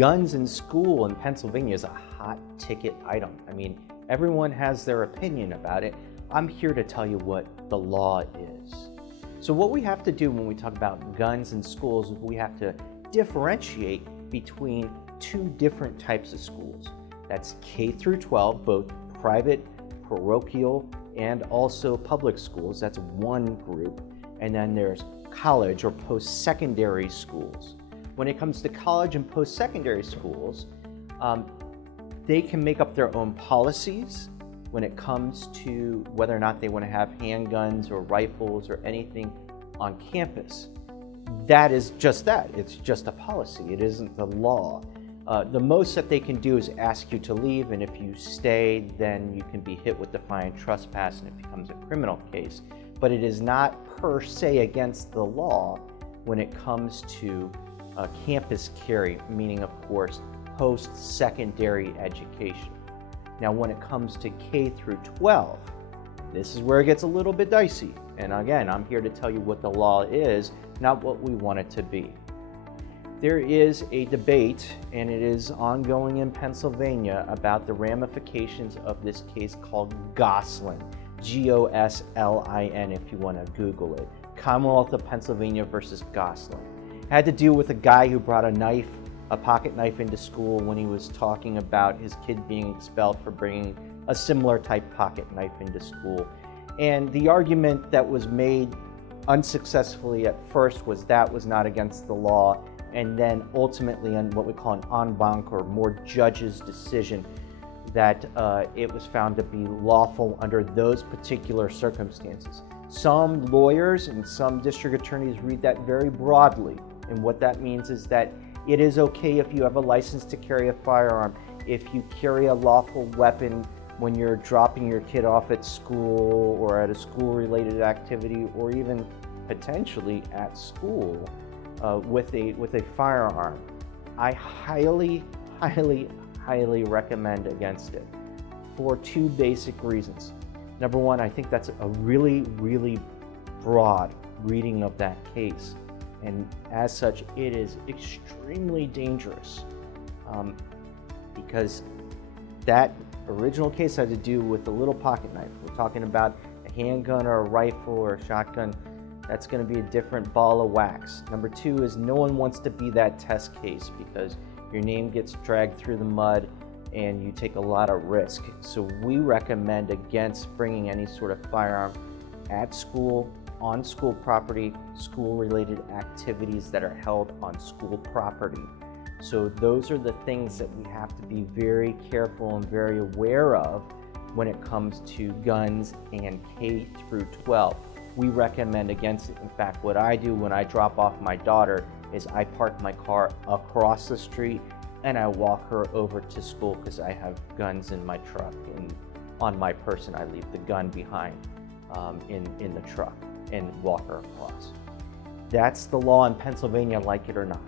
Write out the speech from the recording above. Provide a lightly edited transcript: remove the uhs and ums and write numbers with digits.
guns in school in Pennsylvania is a hot ticket item. I mean, everyone has their opinion about it. I'm here to tell you what the law is. So what we have to do when we talk about guns in schools is we have to differentiate between two different types of schools. That's K through 12, both private, parochial, and also public schools. That's one group. And then there's college or post-secondary schools. When it comes to college and post-secondary schools, they can make up their own policies when it comes to whether or not they want to have handguns or rifles or anything on campus. That is just that. It's just a policy. It isn't the law. The most that they can do is ask you to leave, and if you stay, then you can be hit with defiant trespass and it becomes a criminal case. But it is not per se against the law when it comes to campus carry, meaning, of course, post-secondary education. Now, when it comes to K through 12, this is where it gets a little bit dicey. And again, I'm here to tell you what the law is, not what we want it to be. There is a debate, and it is ongoing in Pennsylvania, about the ramifications of this case called Goslin, Goslin, if you want to Google it. Commonwealth of Pennsylvania versus Goslin. Had to do with a guy who brought a pocket knife into school when he was talking about his kid being expelled for bringing a similar type pocket knife into school. And the argument that was made unsuccessfully at first was that was not against the law, and then ultimately on what we call an en banc or more judge's decision that it was found to be lawful under those particular circumstances. Some lawyers and some district attorneys read that very broadly, and what that means is that it is okay if you have a license to carry a firearm, if you carry a lawful weapon when you're dropping your kid off at school or at a school-related activity, or even potentially at school with a firearm. I highly recommend against it for two basic reasons. Number one, I think that's a really broad reading of that case. And as such, it is extremely dangerous because that original case had to do with a little pocket knife. We're talking about a handgun or a rifle or a shotgun. That's going to be a different ball of wax. Number two is no one wants to be that test case because your name gets dragged through the mud and you take a lot of risk. So we recommend against bringing any sort of firearm at school, on school property, school-related activities that are held on school property. So those are the things that we have to be very careful and very aware of when it comes to guns and K through 12. We recommend against it. In fact, what I do when I drop off my daughter is I park my car across the street and I walk her over to school because I have guns in my truck, and on my person I leave the gun behind in the truck and walk her across. That's the law in Pennsylvania, like it or not.